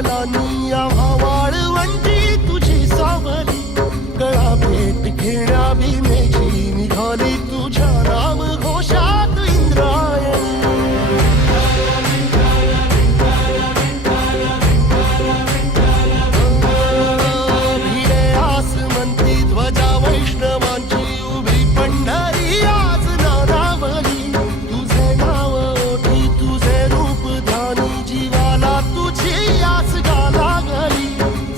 पावलांनी आम्हा वाळवंटी तुझी सावली, गळा भेट घेण्या भीमेची निघाली तुझ्या नाम घोषात इंद्रायणी. भिडे आसमंती ध्वजा वैष्णवांची उभी पंढरी आज नानावली, तुझे नाव ओठी तुझे रूप ध्यानी जीवाला तुझी आस गा लागली.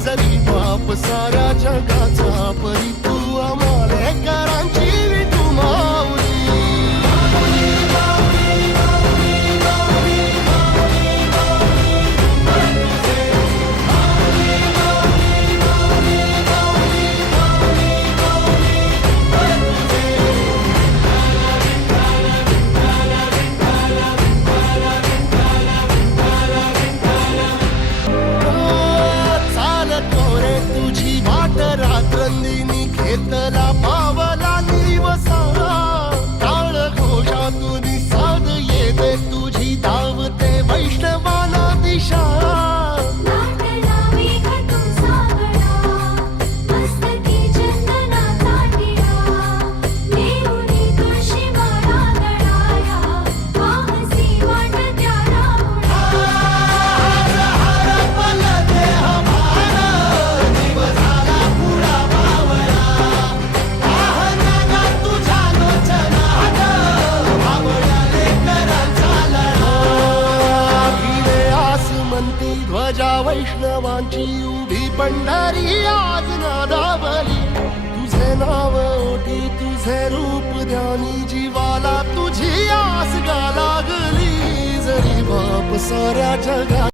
जरी बाप साऱ्या जगाचा परी तू आमालेकरांची विठू माऊली. चालतो रे तुझी वाट रात्रंदिनी घेतला पावला दिवसा, टाळ घोषातून साध येते तुझी धावते वैष्णवाला दिशा. ध्वजा वैष्णवांची उभी पंढरी आज नादावली, तुझे नाव ओठी तुझे रूप ध्यानी जीवाला तुझी आस गा लागली. जरी बाप साऱ्या जगा